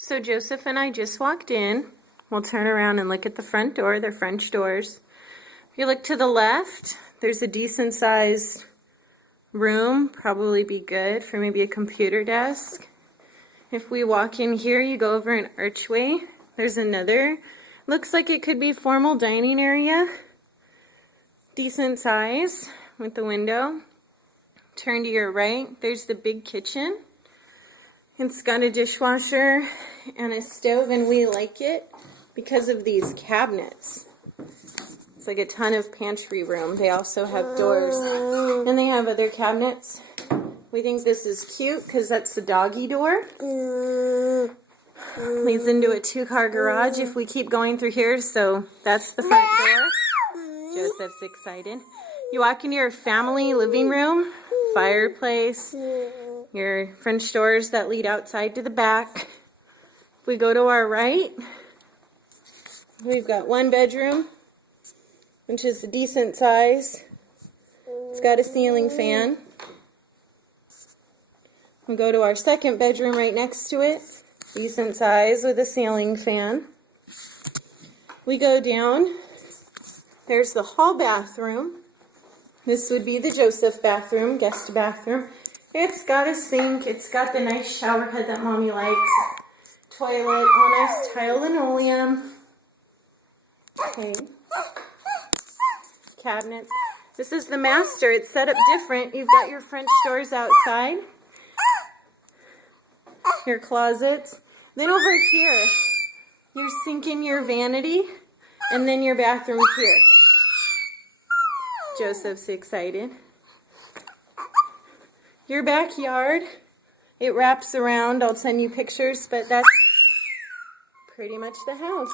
So Joseph and I just walked in. We'll turn around and look at the front door. They're French doors. If you look to the left, there's a decent sized room. Probably be good for maybe a computer desk. If we walk in here, you go over an archway. There's another. Looks like it could be formal dining area. Decent size with the window. Turn to your right. There's the big kitchen. It's got a dishwasher and a stove, and we like it because of these cabinets. It's like a ton of pantry room. They also have doors, and they have other cabinets. We think this is cute because that's the doggy door. Leads into a 2-car garage if we keep going through here, so that's the front door. Joseph's excited. You walk into your family living room, fireplace, your French doors that lead outside to the back. If we go to our right, we've got one bedroom, which is a decent size. It's got a ceiling fan. We go to our second bedroom right next to it, decent size with a ceiling fan. We go down, there's the hall bathroom. This would be the Joseph bathroom, guest bathroom. It's got a sink, it's got the nice shower head that Mommy likes. Toilet, all nice tile linoleum. Okay. Cabinets. This is the master. It's set up different. You've got your French doors outside. Your closets. Then over here, your sink and your vanity. And then your bathroom here. Joseph's excited. Your backyard, it wraps around. I'll send you pictures, but that's pretty much the house.